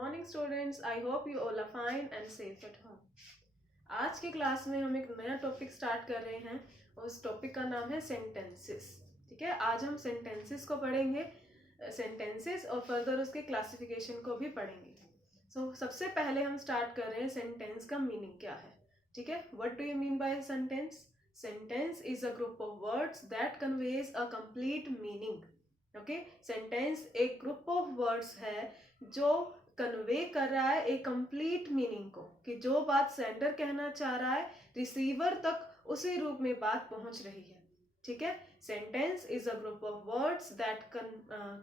morning students. I hope you all are fine and safe at home. आज की class में हम एक नया टॉपिक स्टार्ट कर रहे हैं और उस टॉपिक का नाम है सेंटेंसेस. ठीक है, आज हम सेंटेंसेस को पढ़ेंगे, सेंटेंसेस और फर्दर उसके क्लासिफिकेशन को भी पढ़ेंगे. सबसे पहले हम स्टार्ट कर रहे हैं सेंटेंस का मीनिंग क्या है. ठीक है, what do you mean by sentence? Sentence is a group of words that conveys a complete meaning. Okay, sentence एक ग्रुप ऑफ वर्ड्स है जो कन्वे कर रहा है एक कंप्लीट मीनिंग को, कि जो बात सेंडर कहना चाह रहा है रिसीवर तक उसी रूप में बात पहुंच रही है. ठीक है, sentence is a group of words that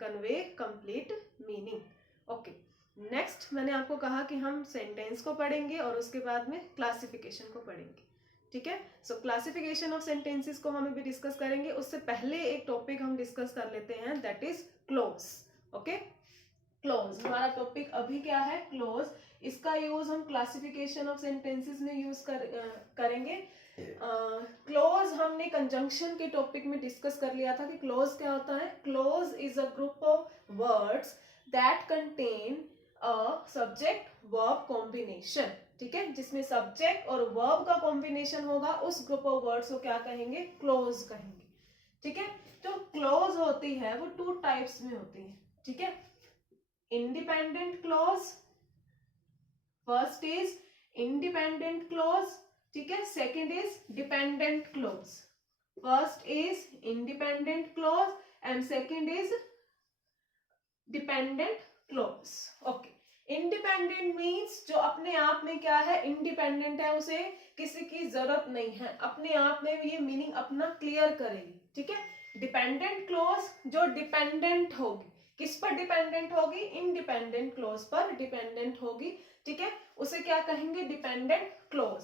convey complete meaning. Okay, next मैंने आपको कहा कि हम सेंटेंस को पढ़ेंगे और उसके बाद में क्लासिफिकेशन को पढ़ेंगे. ठीक है, सो क्लासिफिकेशन ऑफ सेंटेंसेस को हम अभी डिस्कस करेंगे. उससे पहले एक टॉपिक हम डिस्कस कर लेते हैं, that is close. Okay, close हमारा टॉपिक अभी क्या है, क्लोज. इसका यूज हम क्लासिफिकेशन ऑफ सेंटेंसेस में यूज करेंगे. क्लोज हमने कंजंक्शन के टॉपिक में डिस्कस कर लिया था कि क्लोज क्या होता है. Close is a group of words that contain a subject verb combination. ठीक है, जिसमें सब्जेक्ट और वर्ब का कॉम्बिनेशन होगा, उस ग्रुप ऑफ वर्ड्स को क्या कहेंगे, क्लोज कहेंगे. ठीक है, जो क्लोज होती है वो टू टाइप्स में होती है. ठीक है, independent close, first is independent clause. ठीक है, second is dependent clause. First is independent clause and second is dependent clause. Okay, independent means जो अपने आप में क्या है, इंडिपेंडेंट है, उसे किसी की जरूरत नहीं है, अपने आप में ये मीनिंग अपना क्लियर करेगी. ठीक है, डिपेंडेंट क्लोज जो डिपेंडेंट होगी, किस पर डिपेंडेंट होगी, इंडिपेंडेंट क्लोज पर डिपेंडेंट होगी. ठीक है, उसे क्या कहेंगे, डिपेंडेंट क्लोज.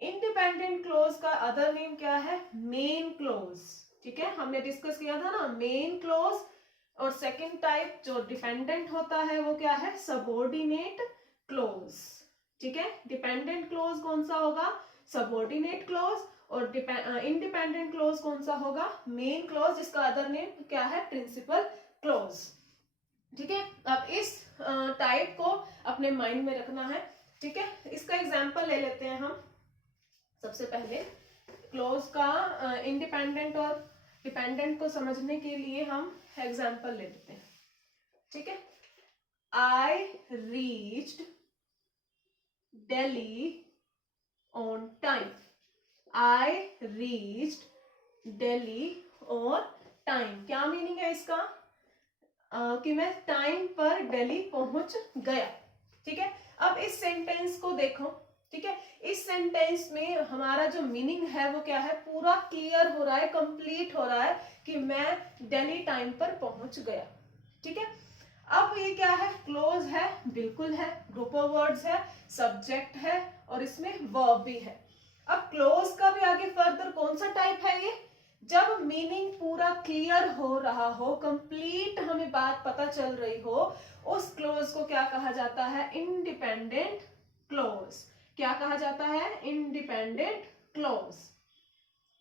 इंडिपेंडेंट क्लोज का अदर नेम क्या है, मेन क्लोज. ठीक है, हमने डिस्कस किया था ना, मेन क्लोज. और सेकंड टाइप जो डिपेंडेंट होता है वो क्या है, सबऑर्डिनेट क्लोज. ठीक है, डिपेंडेंट क्लोज कौन सा होगा, सबऑर्डिनेट क्लोज. और इंडिपेंडेंट क्लोज कौन सा होगा, मेन क्लोज, जिसका अदर नेम क्या है, प्रिंसिपल क्लोज. ठीक है, अब इस टाइप को अपने माइंड में रखना है. ठीक है, इसका एग्जांपल ले लेते हैं हम. सबसे पहले क्लोज का इंडिपेंडेंट और डिपेंडेंट को समझने के लिए हम एग्जाम्पल ले लेते हैं. ठीक है, आई reached Delhi on time. I reached Delhi on time. क्या मीनिंग है इसका, कि मैं टाइम पर दिल्ली पहुंच गया. ठीक है, अब इस सेंटेंस को देखो. ठीक है, इस सेंटेंस में हमारा जो मीनिंग है वो क्या है, पूरा क्लियर हो रहा है, कंप्लीट हो रहा है कि मैं दिल्ली टाइम पर पहुंच गया. ठीक है, अब ये क्या है, क्लोज है, बिल्कुल है, ग्रुप ऑफ वर्ड्स है, सब्जेक्ट है और इसमें वर्ब भी है. अब क्लोज का भी आगे फर्दर कौन सा टाइप है ये, जब मीनिंग पूरा क्लियर हो रहा हो, कंप्लीट हमें बात पता चल रही हो, उस क्लोज को क्या कहा जाता है, इंडिपेंडेंट क्लोज. क्या कहा जाता है, इंडिपेंडेंट क्लोज.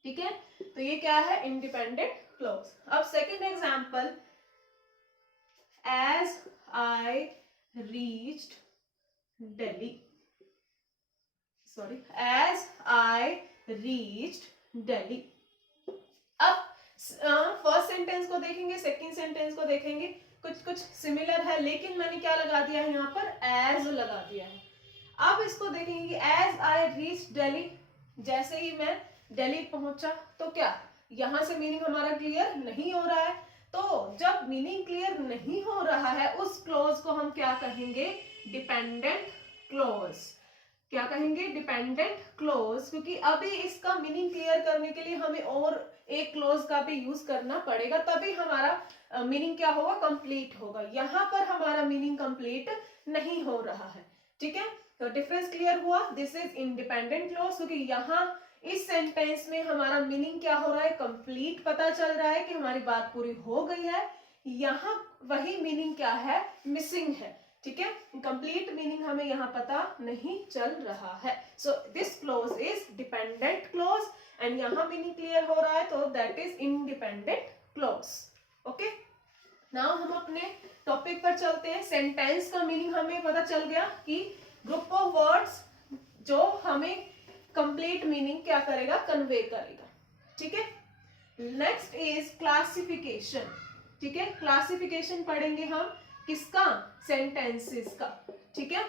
ठीक है, तो ये क्या है, इंडिपेंडेंट क्लोज. अब second example, as I reached Delhi, sorry, as I reached Delhi. अब फर्स्ट सेंटेंस को देखेंगे, सेकंड सेंटेंस को देखेंगे, कुछ कुछ सिमिलर है, लेकिन मैंने क्या लगा दिया है, यहाँ पर एज लगा दिया है. अब इसको देखेंगे, एज आई रीच दिल्ली, जैसे ही मैं दिल्ली पहुंचा, तो क्या यहां से मीनिंग हमारा क्लियर नहीं हो रहा है. तो जब मीनिंग क्लियर नहीं हो रहा है, उस क्लोज को हम क्या कहेंगे, डिपेंडेंट क्लोज. क्या कहेंगे, डिपेंडेंट क्लोज, क्योंकि अभी इसका मीनिंग क्लियर करने के लिए हमें और एक क्लोज का भी यूज करना पड़ेगा, तभी हमारा मीनिंग क्या होगा, कंप्लीट होगा. यहाँ पर हमारा मीनिंग कंप्लीट नहीं हो रहा है. ठीक है, तो डिफरेंस क्लियर हुआ. दिस इज इंडिपेंडेंट क्लोज, क्योंकि यहाँ इस सेंटेंस में हमारा मीनिंग क्या हो रहा है, कंप्लीट पता चल रहा है कि हमारी बात पूरी हो गई है. यहाँ वही मीनिंग क्या है, मिसिंग है. ठीक है, कंप्लीट मीनिंग हमें यहाँ पता नहीं चल रहा है. So this close is dependent clause and यहाँ मीनिंग क्लियर हो रहा है, तो that is independent clause. Okay, now हम अपने टॉपिक पर चलते हैं। सेंटेंस का मीनिंग हमें पता चल गया कि ग्रुप ऑफ वर्ड्स जो हमें कंप्लीट मीनिंग क्या करेगा, कन्वे करेगा। ठीक है, नेक्स्ट इज क्लासिफिकेशन। ठीक है, क्लासिफिकेशन पढ़ेंगे हम किसका, सेंटेंसेस का। ठीक है,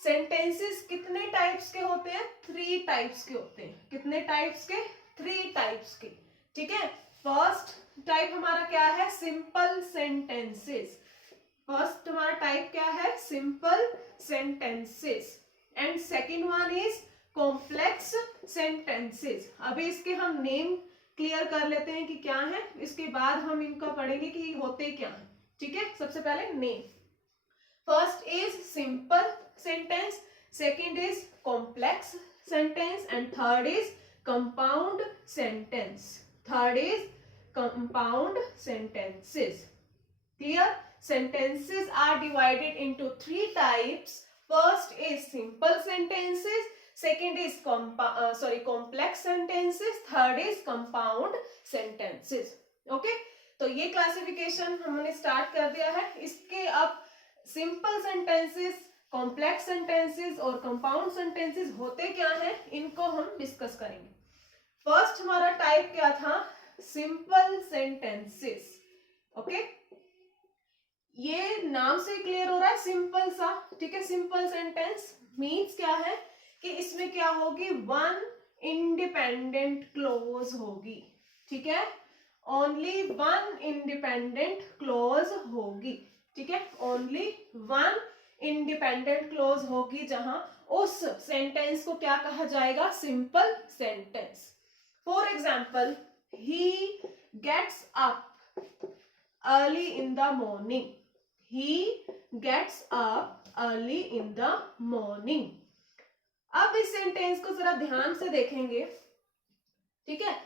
सेंटेंसेस कितने टाइप्स के होते हैं, 3 टाइप्स के होते हैं। कितने टाइप्स के, 3 टाइप्स के। ठीक है, फर्स्ट टाइप हमारा क्या है, सिंपल सेंटेंसेस। फर्स्ट हमारा टाइप क्या है, simple sentences. And second one is complex sentences. अभी इसके हम नेम क्लियर कर लेते हैं कि क्या है, इसके बाद हम इनका पढ़ेंगे कि होते क्या है। ठीक है, सबसे पहले name. First is simple sentence, second is complex sentence, and third is compound sentence. Third is compound sentences. Clear? Sentences are divided into 3 types. First is simple sentences, second is complex sentences, third is compound sentences. Okay, तो ये classification हमने start कर दिया है। इसके अब simple sentences, complex sentences और compound sentences होते क्या हैं, इनको हम डिस्कस करेंगे। फर्स्ट हमारा टाइप क्या था, सिंपल सेंटेंसेस। ओके, ये नाम से क्लियर हो रहा है, सिंपल सा। ठीक है, सिंपल सेंटेंस मीन्स क्या है कि इसमें क्या होगी, वन इंडिपेंडेंट क्लोज होगी। ठीक है, ओनली वन इंडिपेंडेंट क्लोज होगी। ठीक है, ओनली वन इंडिपेंडेंट क्लोज होगी, जहां उस सेंटेंस को क्या कहा जाएगा, simple sentence. For example, he gets up early in the morning. He gets up early in the morning. अब इस सेंटेंस को जरा ध्यान से देखेंगे। ठीक है,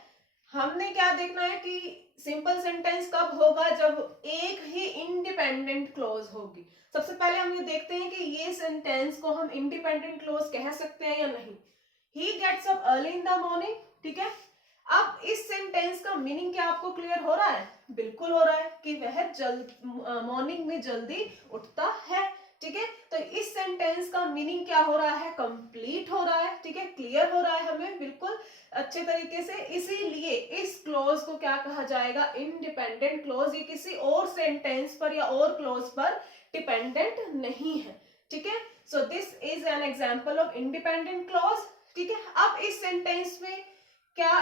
हमने क्या देखना है कि सिंपल सेंटेंस कब होगा, जब एक ही इंडिपेंडेंट क्लोज होगी। सबसे पहले हम ये देखते हैं कि ये सेंटेंस को हम इंडिपेंडेंट क्लोज कह सकते हैं या नहीं। He gets up early in the morning. ठीक है, अब इस सेंटेंस का मीनिंग क्या आपको क्लियर हो रहा है, बिल्कुल हो रहा है कि वह मॉर्निंग में जल्दी उठता है। ठीक है, तो इस सेंटेंस का मीनिंग क्या हो रहा है, कंप्लीट हो रहा है। ठीक है, क्लियर हो रहा है हमें बिल्कुल अच्छे तरीके से। इसीलिए इस क्लोज को क्या कहा जाएगा, इंडिपेंडेंट क्लोज। ये किसी और सेंटेंस पर या और क्लोज पर डिपेंडेंट नहीं है। ठीक है, so this is an example of independent clause. ठीक है, अब इस सेंटेंस में क्या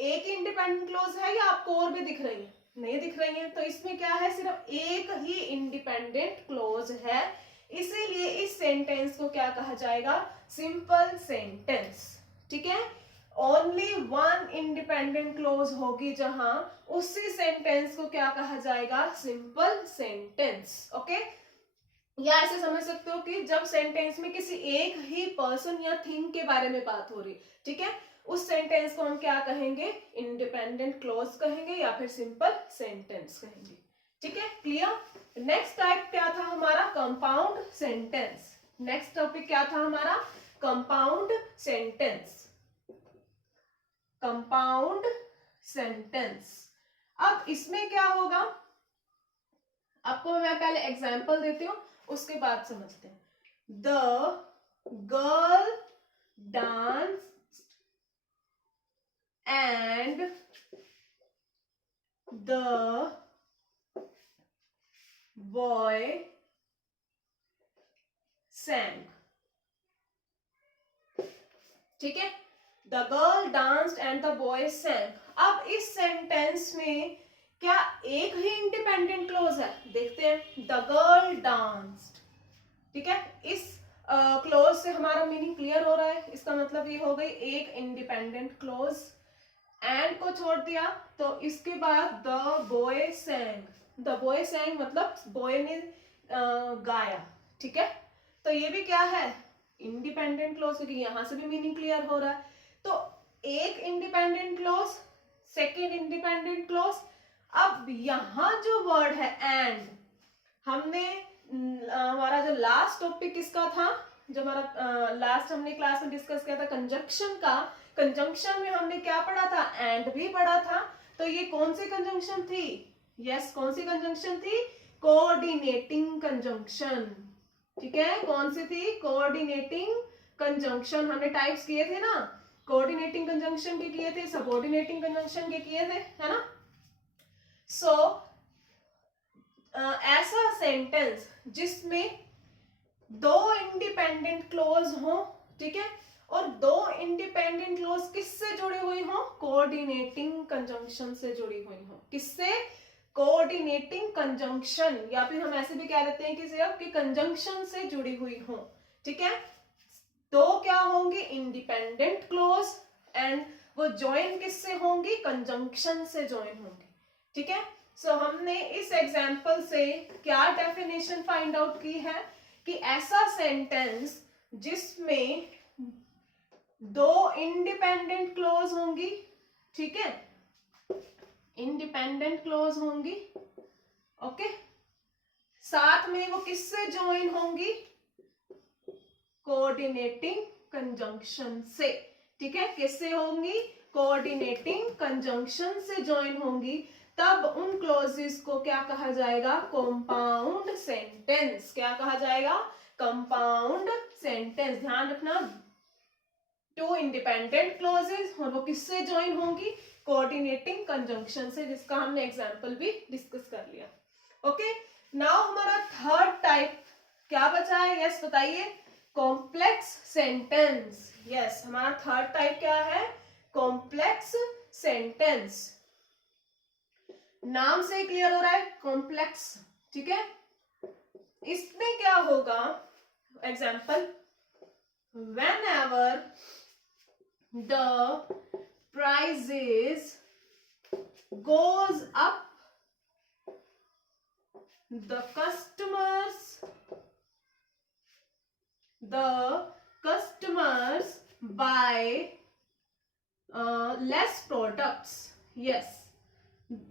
एक इंडिपेंडेंट क्लोज है या आपको और भी दिख रही है, नहीं दिख रही है। तो इसमें क्या है, सिर्फ एक ही इंडिपेंडेंट क्लोज है। इसीलिए इस सेंटेंस को क्या कहा जाएगा, सिंपल सेंटेंस। ठीक है, ओनली वन इंडिपेंडेंट क्लोज होगी, जहां उसी सेंटेंस को क्या कहा जाएगा, सिंपल सेंटेंस। ओके, या ऐसे समझ सकते हो कि जब सेंटेंस में किसी एक ही पर्सन या थिंग के बारे में बात हो रही, ठीक है, उस सेंटेंस को हम क्या कहेंगे, इंडिपेंडेंट क्लोज कहेंगे या फिर सिंपल सेंटेंस कहेंगे। ठीक है, क्लियर। नेक्स्ट टाइप क्या था हमारा, कंपाउंड सेंटेंस। नेक्स्ट टॉपिक क्या था हमारा, कंपाउंड सेंटेंस। Compound sentence. अब इसमें क्या होगा, आपको मैं पहले एग्जांपल देती हूं, उसके बाद समझते हैं। The girl dance and the boy sang. ठीक है, the girl danced and the boy sang। अब इस सेंटेंस में क्या एक ही इंडिपेंडेंट क्लोज है, देखते हैं। The girl danced. ठीक है, इस क्लोज से हमारा मीनिंग क्लियर हो रहा है। इसका मतलब ये हो गई एक इंडिपेंडेंट क्लोज। एंड को छोड़ दिया तो इसके बाद द बॉय सैंग। द बॉय सैंग मतलब बॉय ने गाया। ठीक है, तो ये भी क्या है, इंडिपेंडेंट क्लोज, क्योंकि यहां से भी मीनिंग क्लियर हो रहा है। तो एक independent clause, second independent clause. अब यहां जो वर्ड है एंड, हमने हमारा जो लास्ट टॉपिक किसका था, जो हमारा लास्ट हमने क्लास में डिस्कस किया था कंजंक्शन का। कंजंक्शन में हमने क्या पढ़ा था, एंड भी पढ़ा था। तो ये कौन सी कंजंक्शन थी, यस, कौन सी कंजंक्शन थी? Coordinating conjunction. ठीक है, कौन सी थी? Coordinating conjunction. हमने टाइप्स किए थे ना, कोऑर्डिनेटिंग कंजंक्शन के किए थे, सबऑर्डिनेटिंग कंजंक्शन के किए थे, है ना। सो ऐसा सेंटेंस जिसमें दो इंडिपेंडेंट क्लोज हो, ठीक है, और दो इंडिपेंडेंट क्लोज किससे जुड़ी हुई हो? कोऑर्डिनेटिंग कंजंक्शन से जुड़ी हुई हो। किससे? कोऑर्डिनेटिंग कंजंक्शन, या फिर हम ऐसे भी कह देते हैं कि सिर्फ कि कंजंक्शन से जुड़ी हुई हो। ठीक है, दो क्या होंगी? इंडिपेंडेंट क्लोज, एंड वो ज्वाइन किससे होंगी? कंजंक्शन से ज्वाइन होंगी। ठीक है, सो हमने इस एग्जाम्पल से क्या डेफिनेशन फाइंड आउट की है कि ऐसा सेंटेंस जिसमें दो इंडिपेंडेंट क्लोज होंगी, ठीक है, इंडिपेंडेंट क्लोज होंगी, ओके, साथ में वो किससे ज्वाइन होंगी? कोऑर्डिनेटिंग कंजंक्शन से। ठीक है, किससे होंगी? कोऑर्डिनेटिंग कंजंक्शन से ज्वाइन होंगी, तब उन क्लोजेस को क्या कहा जाएगा? Compound sentence. क्या कहा जाएगा? Compound sentence. ध्यान रखना, टू इंडिपेंडेंट क्लोजेस, और वो किससे ज्वाइन होंगी? कोऑर्डिनेटिंग कंजंक्शन से, जिसका हमने एग्जांपल भी डिस्कस कर लिया। ओके, नाउ हमारा थर्ड टाइप क्या बचा है? यस, बताइए। Complex sentence. यस, हमारा थर्ड टाइप क्या है? Complex sentence. नाम से क्लियर हो रहा है, कॉम्प्लेक्स। ठीक है, इसमें क्या होगा? Example, whenever the prices goes up, the customers buy less products. Yes,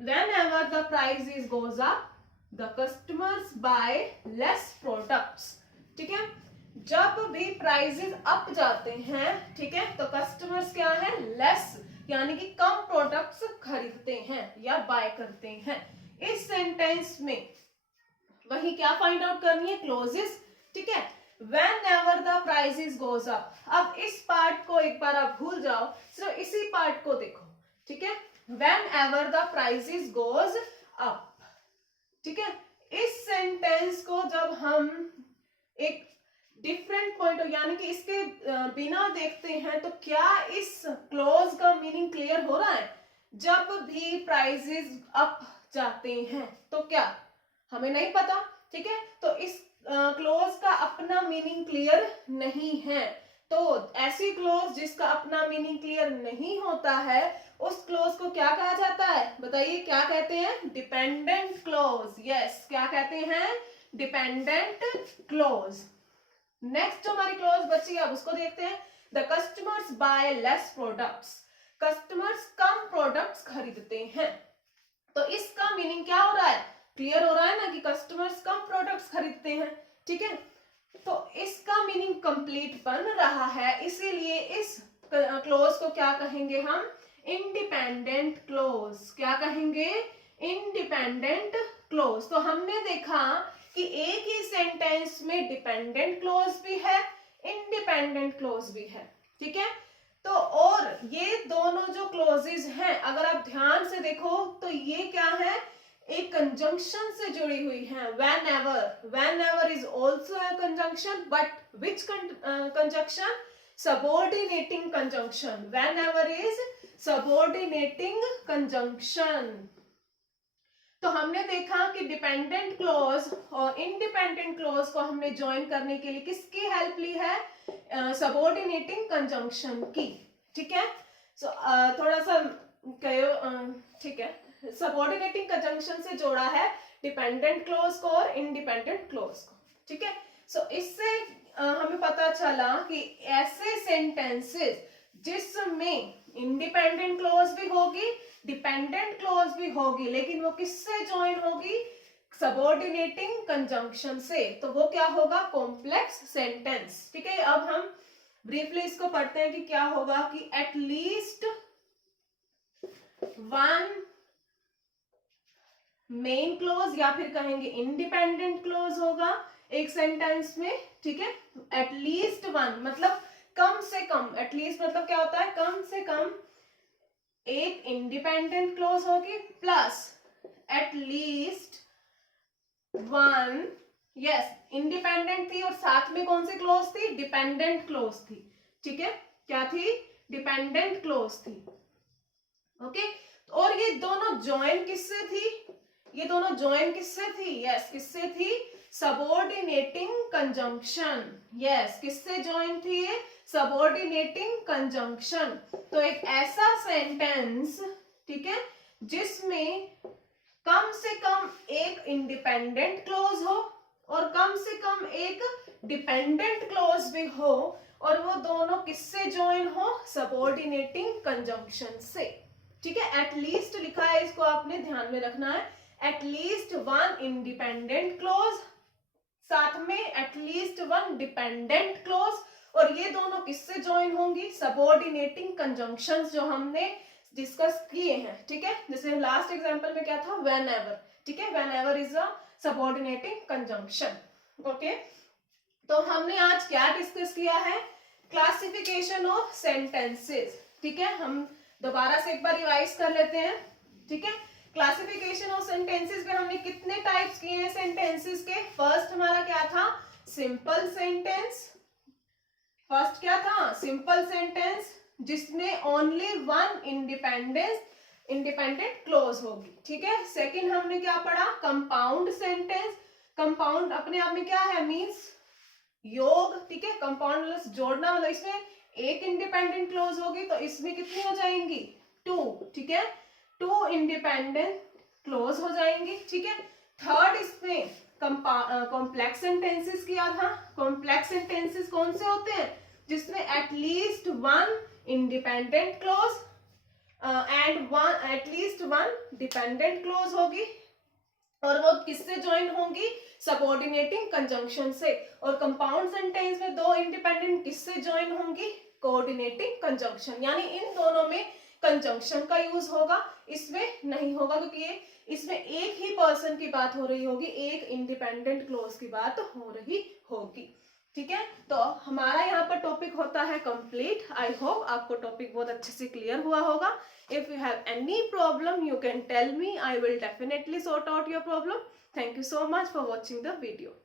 whenever the prices goes up, the customers buy less products. ठीक है, जब भी प्राइसेस अप जाते हैं, ठीक है, तो कस्टमर्स क्या है? लेस, यानी कि कम प्रोडक्ट्स खरीदते हैं या बाय करते हैं। इस सेंटेंस में वही क्या फाइंड आउट करनी है? क्लोजेस। ठीक है, whenever the prices goes up। अब इस पार्ट को एक बार आप भूल जाओ, सिर्फ इसी पार्ट को देखो। ठीक है, whenever the prices goes up। ठीक है, इस सेंटेंस को जब हम एक डिफरेंट पॉइंट, यानी कि इसके बिना देखते हैं, तो क्या इस क्लोज का मीनिंग क्लियर हो रहा है? जब भी प्राइसेस अप जाते हैं तो क्या, हमें नहीं पता। ठीक है, तो इस क्लोज का अपना मीनिंग क्लियर नहीं है। तो ऐसी क्लोज जिसका अपना मीनिंग क्लियर नहीं होता है, उस क्लोज को क्या कहा जाता है? बताइए, क्या कहते हैं? Dependent clause. यस, क्या कहते हैं? Dependent clause. नेक्स्ट जो हमारी क्लोज बची है, अब उसको देखते हैं। The customers buy less products. Customers कम प्रोडक्ट्स खरीदते हैं। तो इसका मीनिंग क्या हो रहा है? क्लियर हो रहा है ना कि कस्टमर्स कम प्रोडक्ट्स खरीदते हैं। ठीक है, तो इसका मीनिंग कंप्लीट बन रहा है, इसीलिए इस क्लोज को क्या कहेंगे हम? Independent clause. क्या कहेंगे? Independent clause. तो हमने देखा कि एक ही सेंटेंस में डिपेंडेंट क्लोज भी है, इंडिपेंडेंट क्लोज भी है। ठीक है, तो और ये दोनों जो क्लोजेस हैं, अगर आप ध्यान से देखो तो ये क्या है? एक कंजंक्शन से जुड़ी हुई है। whenever is also a conjunction, but which conjunction? Subordinating conjunction. whenever is subordinating conjunction। तो हमने देखा कि डिपेंडेंट क्लोज और इंडिपेंडेंट क्लोज को हमने ज्वाइन करने के लिए किसकी हेल्प ली है? सबऑर्डिनेटिंग कंजंक्शन की। ठीक है, सो थोड़ा सा ठीक है, सबऑर्डिनेटिंग कंजंक्शन से जोड़ा है डिपेंडेंट क्लोज को और इंडिपेंडेंट क्लोज को। ठीक है, सो इससे हमें पता चला कि ऐसे सेंटेंसेस जिसमें इंडिपेंडेंट क्लोज भी होगी, डिपेंडेंट क्लोज भी होगी, लेकिन वो किससे ज्वाइन होगी? सबऑर्डिनेटिंग कंजंक्शन से। तो वो क्या होगा? Complex sentence. ठीक है, अब हम ब्रीफली इसको पढ़ते हैं कि क्या होगा कि एटलीस्ट वन मेन क्लोज या फिर कहेंगे इंडिपेंडेंट क्लोज होगा एक सेंटेंस में, ठीक है। एटलीस्ट वन मतलब कम से कम, एटलीस्ट मतलब क्या होता है, कम से कम एक इंडिपेंडेंट क्लोज होगी plus at least one, yes independent थी और साथ में कौन सी क्लोज थी, डिपेंडेंट क्लोज थी, ठीक है। क्या थी, डिपेंडेंट क्लोज थी, ओके। और ये दोनों ज्वाइन किससे थी, ये दोनों ज्वाइन किससे थी, यस किससे थी, सबऑर्डिनेटिंग कंजंक्शन, यस किससे ज्वाइन थी ये, सबऑर्डिनेटिंग कंजंक्शन। तो एक ऐसा सेंटेंस, ठीक है, जिसमें कम से कम एक इंडिपेंडेंट क्लोज हो और कम से कम एक डिपेंडेंट क्लोज भी हो, और वो दोनों किससे ज्वाइन हो, सबऑर्डिनेटिंग कंजंक्शन से, ठीक है। एटलीस्ट लिखा है, इसको आपने ध्यान में रखना है, एटलीस्ट वन इंडिपेंडेंट क्लोज, साथ में एटलीस्ट वन डिपेंडेंट क्लोज, और ये दोनों किससे ज्वाइन होंगी, सबऑर्डिनेटिंग कंजंक्शंस जो हमने डिस्कस किए हैं, ठीक है। जैसे लास्ट एग्जांपल में क्या था, व्हेन एवर, ठीक है, when ever is a subordinating conjunction, okay. तो हमने आज क्या डिस्कस किया है, क्लासिफिकेशन ऑफ सेंटेंसेस, ठीक है। हम दोबारा से एक बार रिवाइज कर लेते हैं, ठीक है। क्लासिफिकेशन ऑफ सेंटेंसेस में हमने कितने टाइप्स किए हैं सेंटेंसेस के, फर्स्ट हमारा क्या था, सिंपल सेंटेंस, फर्स्ट क्या था, सिंपल सेंटेंस जिसमें ओनली वन इंडिपेंडेंट क्लोज होगी, ठीक है। सेकंड हमने क्या पढ़ा, कंपाउंड सेंटेंस, कंपाउंड अपने आप में क्या है, मींस योग, ठीक है। कंपाउंड मतलब जोड़ना, मतलब इसमें एक इंडिपेंडेंट क्लोज होगी तो इसमें कितनी हो जाएंगी, टू, ठीक है, टू इंडिपेंडेंट क्लोज हो जाएंगी, ठीक है। थर्ड इसमें कॉम्प्लेक्स सेंटेंसेस किया था, कॉम्प्लेक्स सेंटेंसेस कौन से होते हैं, जिसमें at least one independent clause and one at least one dependent clause होगी, और वो किससे ज्वाइन होंगी, सबऑर्डिनेटिंग कंजंक्शन से। और कंपाउंड सेंटेंस में दो इंडिपेंडेंट किससे ज्वाइन होंगी, कोऑर्डिनेटिंग कंजंक्शन, यानी इन दोनों में कंजंक्शन का यूज होगा, इसमें नहीं होगा, क्योंकि ये इसमें एक ही पर्सन की बात हो रही होगी, एक इंडिपेंडेंट क्लोज की बात हो रही होगी, ठीक है। तो हमारा यहाँ पर टॉपिक होता है कंप्लीट। आई होप आपको टॉपिक बहुत अच्छे से क्लियर हुआ होगा। If you have any problem you can tell me, I will definitely sort out your problem. Thank you so much for watching the video.